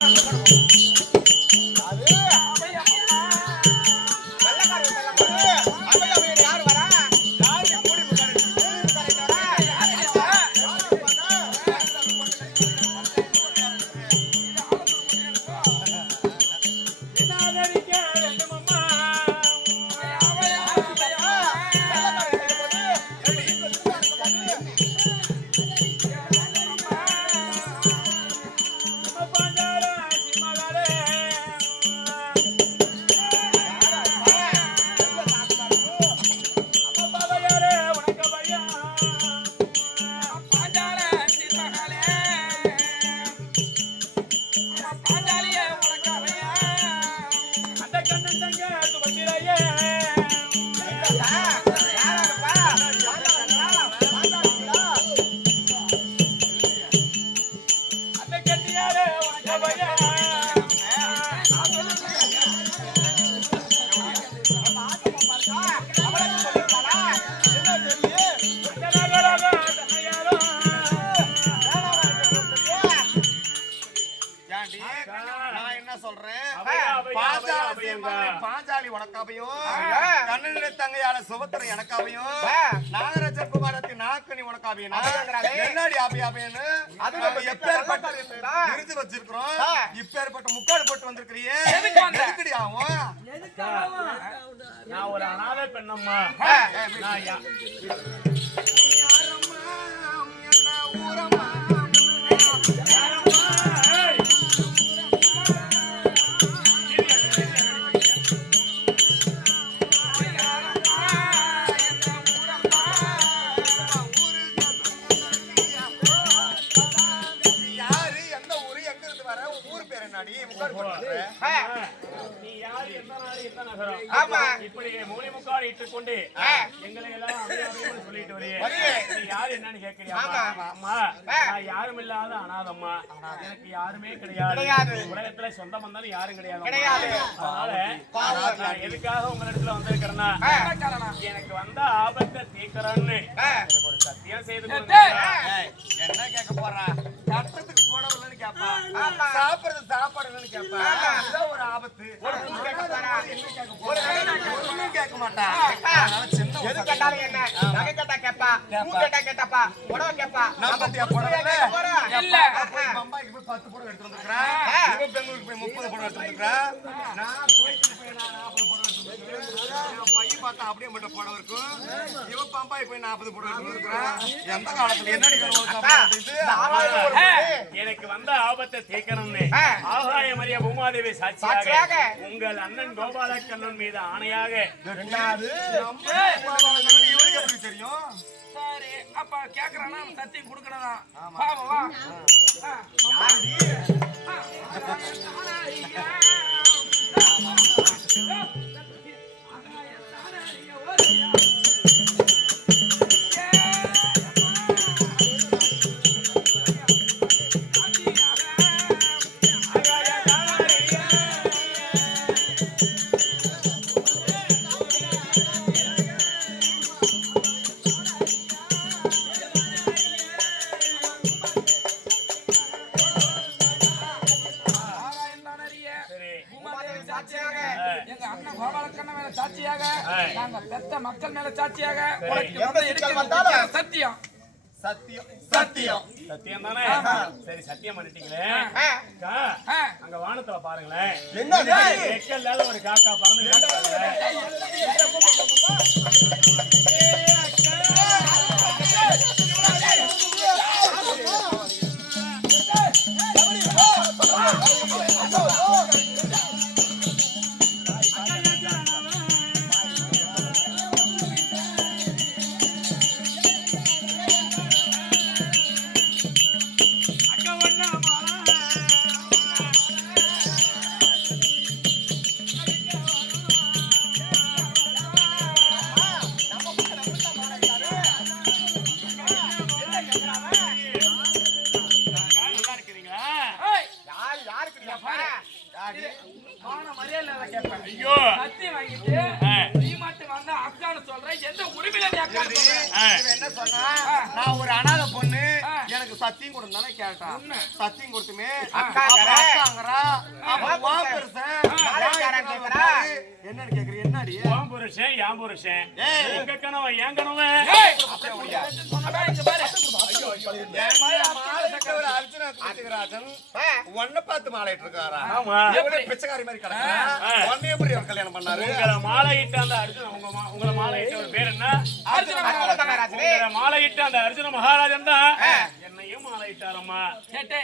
ஏன்டி? உனக்காவையும் கண்ணனிட தங்கையால சுபத்திரை எனக்காவையும் நாகராஜர் குமாரத்தின் நாக்கனி உனக்காவையும் என்னடி ஆபி ஆபின்னு? எப்பேற்பட்ட விருது வச்சிருக்கிறோம். இப்பேற்பட்ட முக்காடு போட்டு வந்திருக்கிறியே. எதுக்கடி ஆகும்? நான் ஒரு அனாதை பெண்ணம்மா. நான் ஊர் பேர் என்னடி முக்காடு போட்டு நீ யாரு எந்த நாடு எந்த நகரம் ஆமா. இப்படி மூலி முக்காடு இட்டுக்கொண்டு எங்களை எல்லாம் அப்படி அப்படின்னு சொல்லிட்டு வரியே. நீ யாரு என்னன்னு கேட்கறியா? அம்மா நான் யாரும் இல்லாத அனாதம்மா எனக்கு யாருமே கிடையாது. உலகத்துல சொந்த பந்தம் யாரும் கிடையாது. கிடையாது. அதனால நான் எதுக்காக உங்க இடத்துல வந்திருக்கிறேன்னா எனக்கு வந்த ஆபத்தை தீர்க்கிறேன்னு. எனக்கு ஒரு சத்தியம் செய்து என்ன கேட்க போறா? சாப்பிடுறது சாப்பாடுன்னு கேட்பா ஒரு ஆபத்து? ஒண்ணும் கேட்க மாட்டா. சின்ன எது கேட்டாலும் என்ன? நகை கேட்டா கேப்பா. பூ கேட்டா கேட்டாப்பா. புடவை கேப்பா. நான் பத்தியா புடவை? இல்ல? போறோம். இல்ல. போய் பம்பாய்க்கு போய் பத்து புடவை எடுத்துட்டு வந்திருக்கிறேன். இவன் பெங்களூருக்கு போய் முப்பது புடவை எடுத்துட்டு வந்திருக்கிறேன். நான் போய் நாற்பது புடவை பையன் பார்த்தா அப்படியே மட்டும் புடவை இருக்கும். இவன் பம்பாய் போய் நாற்பது எடுத்துட்டு வந்திருக்கிறான். எந்த காலத்துல பொண்ணு. எனக்கு வந்த ஆபத்தை தீர்க்கணும்னு. ஆகாய மரியா பூமாதேவி சாட்சியாக. உங்கள் அண்ணன் கோபாலக்கண்ணன் மீது ஆணையாக தெரியும்? சரி அப்ப கேக்குறானா சத்தியம் கொடுக்கறதா பாவம் வா Yeah. சத்தியம் சத்தியம். தானே? சரி சத்தியம் பண்ணிட்டீங்களே. அங்க வானத்துல பாருங்களேன். என்னது? ரெக்க இல்லாத ஒரு காக்கா பறந்து கேட்பேன் ஐயோ. கத்தி வாங்கிட்டு நீ மட்டும் வந்து அக்கான்னு சொல்றேன். எந்த உரிமையில நீ என்ன சொன்னா நான் ஒரு அனாத பொண்ணு எனக்கு சத்தியம் கொடுத்தானே கேட்டான். சத்தியம் கொடுத்துமே. அக்கா அக்காங்கிறா. அவன் என்னன்னு கேக்குறீங்க என்னடி? புருஷன் என் புருஷன். ஏய். உங்க கணவன் என் கணவன். பார்த்து மாலையிட்டு இருக்காரா எப்படி பிச்சைக்காரி மாதிரி எப்படி அவர் கல்யாணம் பண்ணாரு உங்களை மாலையிட்ட அந்த அர்ஜுன உங்க உங்களை மாலையிட்ட பேர் என்ன? அர்ஜுன மாலையிட்ட அந்த அர்ஜுன மகாராஜன் தான். மாலையிட்டாரம்மா கேட்டே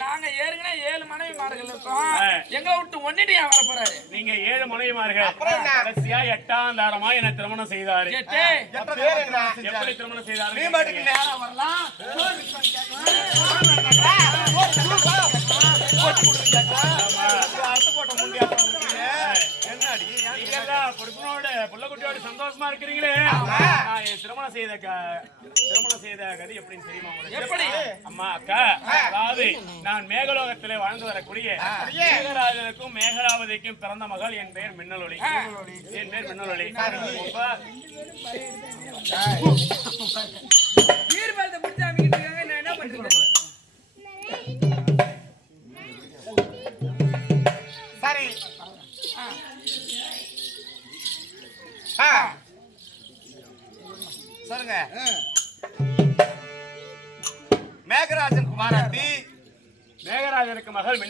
நாங்க ஏற்கனவே ஏழு மனைவி மார்கள் இருக்கோம் ஆ. எங்களை விட்டு ஒன்னிட்டு ஏன் வர போறாரு நீங்க ஏழு மனைவிமார்கள்? கடைசியா எட்டாம் தாரமா என்ன திருமணம் செய்தாரு? எப்படி திருமணம் செய்தாரு நீ பாட்டுக்கு நேரா வரலாம் புருஷனோட புள்ளக்குட்டியோட சந்தோஷமா இருக்கிறீங்களே? நான் திருமணம் செய்த க- திருமணம் செய்த கதி எப்படின்னு தெரியுமா உங்களுக்கு? எப்படி? அம்மா அக்கா அதாவது நான் மேகலோகத்திலே வாழ்ந்து வரக்கூடிய மேகராஜனுக்கும் மேகராவதிக்கும் பிறந்த மகள் என் பேர் மின்னலொளி. என் பேர் மின்னலொளி. என்ன பண்றது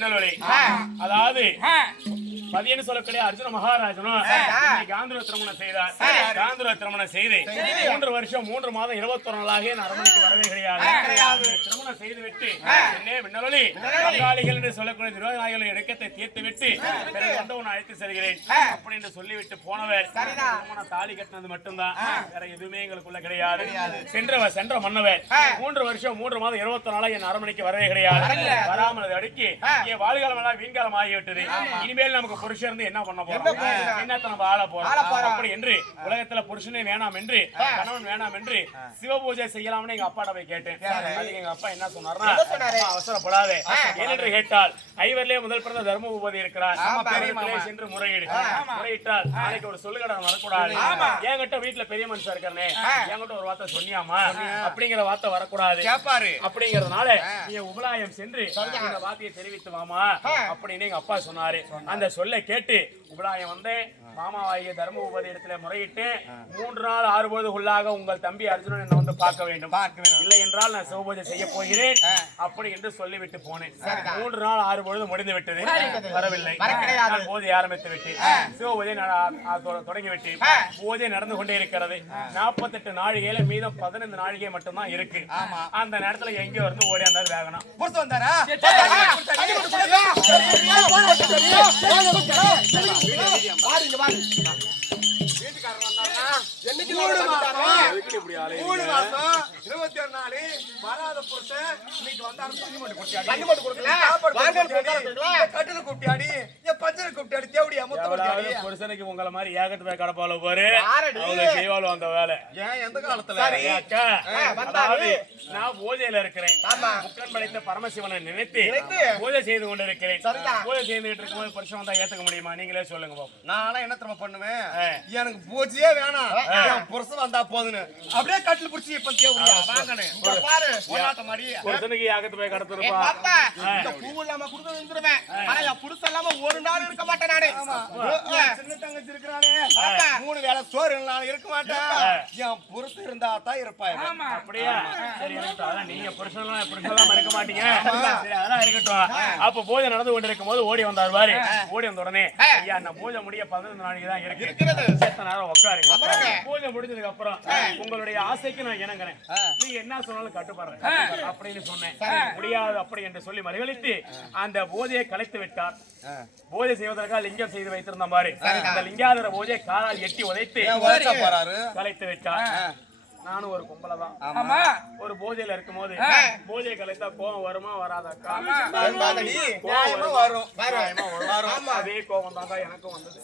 மின்னலொளி அதாவது பதியன்னு சொல்லக்கூடிய அர்ஜுன மகாராஜனும் காந்தூர திருமணம் செய்தார். காந்தூர திருமணம் செய்து மூன்று வருஷம் மூன்று மாதம் இருபத்தொரு நாளாக என் அரண்மனைக்கு வரவே கிடையாது. திருமணம் செய்து விட்டு என்னே பங்காளிகள் என்று சொல்லக்கூடிய நிர்வாகிகளின் இறக்கத்தை தீர்த்து விட்டு பிறகு வந்து உன்னை அழைத்து செல்கிறேன் அப்படி என்று சொல்லிவிட்டு போனவர். திருமண தாலி கட்டினது மட்டும்தான். வேற எதுவுமே எங்களுக்குள்ள கிடையாது. சென்றவர் சென்ற மன்னவர். மூன்று வருஷம் மூன்று மாதம் இருபத்தி நாளா என் அரண்மனைக்கு வரவே கிடையாது. வராமல் அதை அடுக்கி என் வாழ்காலம் எல்லாம் வீண்காலம் ஆகிவிட்டது. இனிமேல் நமக்கு புருஷன் இருந்து என்ன பண்ண போறோம்? என்னத்த நம்ம ஆள போறோம். அப்படி என்று உலகத்துல புருஷனே வேணாம் என்று கணவன் வேணாம் என்று சிவ பூஜை செய்யலாம்னு எங்க அப்பாட்ட போய் கேட்டேன். எங்க அப்பா என்ன சொன்னார்னா "அப்பா, அவசரப்படாதே. ஏனென்று கேட்டால் ஐவர்லயே முதல் பிறந்த தர்ம உபதி இருக்கிறார். பெரியமலை சென்று முறையீடு. முறையிட்டால் நாளைக்கு ஒரு சொல்லுகடன் வரக்கூடாது. என்கிட்ட வீட்டுல பெரிய மனுஷன் இருக்கானே என்கிட்ட ஒரு வார்த்தை சொன்னியாமா அப்படிங்கிற வார்த்தை வரக்கூடாது. அப்படிங்கறதுனால நீ உபலாயம் சென்று இந்த வார்த்தையை தெரிவித்து வாமா அப்படின்னு எங்க அப்பா சொன்னாரு. அந்த சொல்லை கேட்டு உபலாயம் வந்தேன் மாமாவாகிய தர்ம உபதி இடத்துல முறையிட்டு மூன்று நாள் ஆறு பொழுதுக்குள்ளாக உங்கள் தம்பி அர்ஜுனன் என்னை வந்து பார்க்க வேண்டும். இல்லை என்றால் நான் சிவபூஜை செய்ய போகிறேன் அப்படி என்று சொல்லிவிட்டு போனேன் மூன்று நாள் ஆறு பொழுது முடிந்து விட்டது வரவில்லை பூஜை ஆரம்பித்து விட்டு சிவபூஜை நட- ஆ, தொ- தொடங்கி விட்டு பூஜை நடந்து கொண்டே இருக்கிறது நாற்பத்தெட்டு நாழிகையில மீதம் பதினைந்து நாழிகை மட்டும்தான் இருக்கு அந்த நேரத்துல எங்க வந்து ஓடியாந்தாரு புடிச்சு வந்தாரா மூணு மாசம் மூணு மாசம் இருபத்தி ஒரு நாள் வராத புருஷன் இன்னைக்கு வந்தாரு தண்ணி மட்டும் தண்ணி மட்டும் கொடுக்கல. கட்டில கூப்பிட்டாடி புருஷனுக்கு உங்களை மாதிரி ஏகத்து போய் கடப்பால பாரு? அவ்வளவு செய்வாள் அந்த வேலை. ஏன் எந்த காலத்துல? அக்கா. அதாவது நான் பூஜையில இருக்கிறேன். முக்கன் படைத்த பரமசிவனை நினைத்து. பூஜை செய்து கொண்டிருக்கிறேன். சரிதான். பூஜை செய்துட்டு இருக்கும்போது புருஷன் வந்தா ஏத்துக்க முடியுமா? நீங்களே சொல்லுங்க பாப்போம். நானா என்ன தெரியுமா பண்ணுவேன். எனக்கு பூஜையே வேணாம். என் புருஷன் வந்தா போதுன்னு. அப்படியே கட்டில் பிடிச்சி இப்ப பாரு ஒன்னாட்ட மாதிரி. புருஷனுக்கு ஏகத்து போய் கடத்துருப்பா. இந்த பூ இல்லாம குடுக்க வந்துருவேன் ஆனா என் புருஷன் இல்லாம ஒரு நாள் இருக்க மாட்டேன். நானு. என் சின்ன தங்கச்சி இருக்கிறானே பாப்பா. மூணு வேளை சோறு நான் இருக்க மாட்டேன் என் புருஷன் இருந்தா தான் இருப்பாய் ஆமா. அப்படியா? சரி இருக்கட்டும் அதான் நீங்க புருஷன்லாம் புருஷன்லாம் மறக்க மாட்டீங்க? சரி அதெல்லாம் இருக்கட்டும். அப்ப பூஜை நடந்து கொண்டிருக்கும் போது ஓடி வந்தார் பாரு. ஓடி வந்த உடனே ஐயா நான் பூஜை முடிய பதினஞ்சு நாளைக்கு தான் இருக்கு. செத்த நேரம் உட்காருங்க பூஜை முடிஞ்சதுக்கு அப்புறம் உங்களுடைய ஆசைக்கு நான் இணங்குறேன். நீங்க என்ன சொன்னாலும் கட்டுப்படுறேன். அப்படின்னு சொன்னேன். முடியாது அப்படி என்று சொல்லி மறுகளித்து அந்த பூஜையை கலைத்து விட்டார். பூஜை செய்வதற்காக லிங்கம் செய்து வைத்திருந்த மாதிரி அந்த லிங்காதர பூஜை காலால் எட்டி உதைத்து கலைத்து விட்டார் நானும் ஒரு கும்பல தான். ஆமா. ஒரு பூஜையில இருக்கும்போது பூஜை கலைத்தா கோவம் வருமா வராதாக்கா? பாதடி. நியாயமா வரும்? நியாயமா வரும். அதே கோவம் தாக்கா எனக்கும் வந்தது?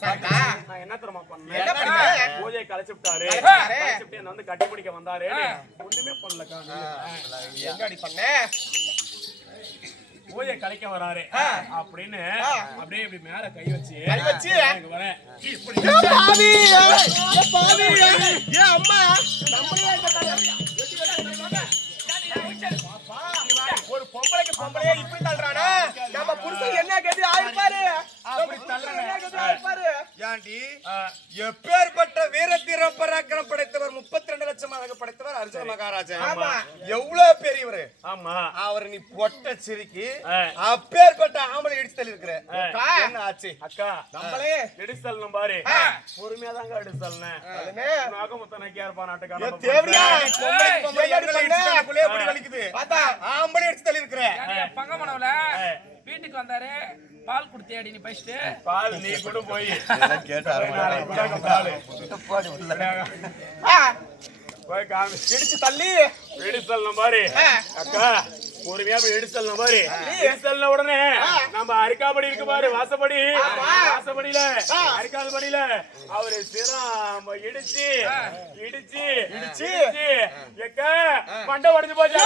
நான் என்ன தெரியுமா பண்ணேன்? விட்டாரு கலைச்சுட்டாரு. கலைச்சு விட்டு என்னை வந்து கட்டி பிடிக்க வந்தாரு. ஒண்ணுமே பண்ணலக்கா. பண்ண? பூஜை கலைக்க வராரு. அப்படின்னு அப்படியே இப்படி மேல கை வச்சு கை வச்சு? எனக்கு வரேன். இப்படி பாவி? பாவி? ஏன் அம்மா? நம்மளே இந்த கதை- ஒரு பொம்பளைக்கு பொம்பளையே இப்படி தள்ளுறானா? நம்ம புருஷன் என்ன கதி ஆயிருப்பாரு ஆயிருப்பாரு அதாண்டி ஆ, எப்பேற்பட்ட வீரத்தீர பராக்கிரம் படைத்தவர் முப்பத்தி ரெண்டு லட்சம் அழகு படைத்தவர் அர்ஜுன மகாராஜா ஆமா. எவ்வளவு பெரியவரு? ஆமா. அவர் நீ பொட்ட சிரிக்கி. அப்பேற்பட்ட ஆம்பளை இடிச்சு தள்ளி இருக்கிற. என்ன ஆச்சு? அக்கா நம்மளே. இடிச்சல் பாரு. பொறுமையா தாங்க இடிச்சல்னே அதுமே. நாகமுத்த நக்கியா இருப்பா நாட்டுக்காரன் எப்படி வலிக்குது. ஆம்பளை இடிச்சு தள்ளி இருக்கிற பங்கமனவுல வீட்டுக்கு வந்தாரு. பால் குடுத்தியாடி நீ பசிட்டு பால் நீ கூட போய். கேட்டாரு நாளைக்கு கூட பால் ஆ, போய் காமி இடிச்சு தள்ளி. இடிச்சல் பாரு அக்கா பொறுமையா போய் இடிச்சல் பாரு இடிச்சல்ன உடனே நம்ம அரிக்காபடி இருக்கு பாரு வாசப்படி. வாசப்படியில படியில அவரு சிரம் இடிச்சு இடிச்சு இடிச்சு. எக்க மண்டை உடைஞ்சு போச்சு.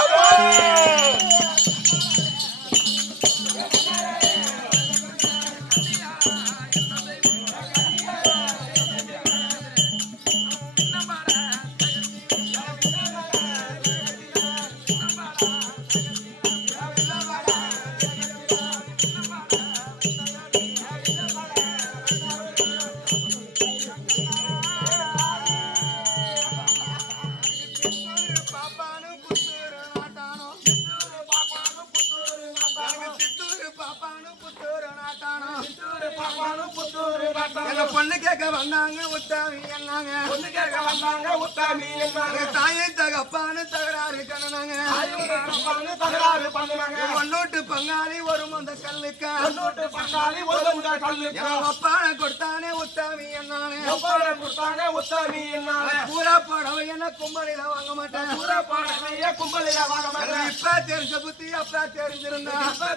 கேட்க வந்தாங்க உத்தாமி என்னாங்க? பொண்ணு கேட்க வந்தாங்க உத்தாமி எங்க தாயை தகப்பான்னு தகராறு கண்ணனாங்க. என்னாங்க தகராறு பண்ணுவாங்க ஒன்னோட்டு பங்காளி ஒரு மந்த கல்லுக்கா? பொண்ணோட்டு பங்காளி ஒரு கல்லுக்கு? எங்க அப்பான கொடுத்தானே உத்தாமி என்னானே ஒப்பந்தம் கொடுத்தாங்க உத்தாமி என்னாங்க? பூரா புடவை என்ன கும்பலில வாங்க மாட்டேன். பூரா பாடலையே கும்பலைய வாங்க மாட்டேன். இப்ப தெரிஞ்ச புத்தி அப்ப தெரிஞ்சிருந்தா. அப்பா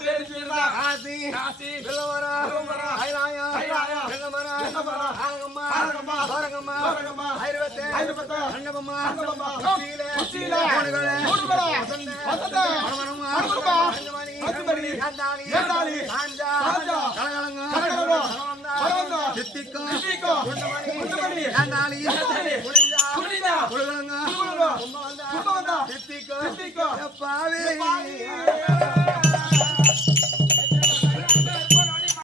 தெரிஞ்சிருந்தா. காசி காசி, வில்லவரா, ஐராயா ஐராயா, வெள்ளமரா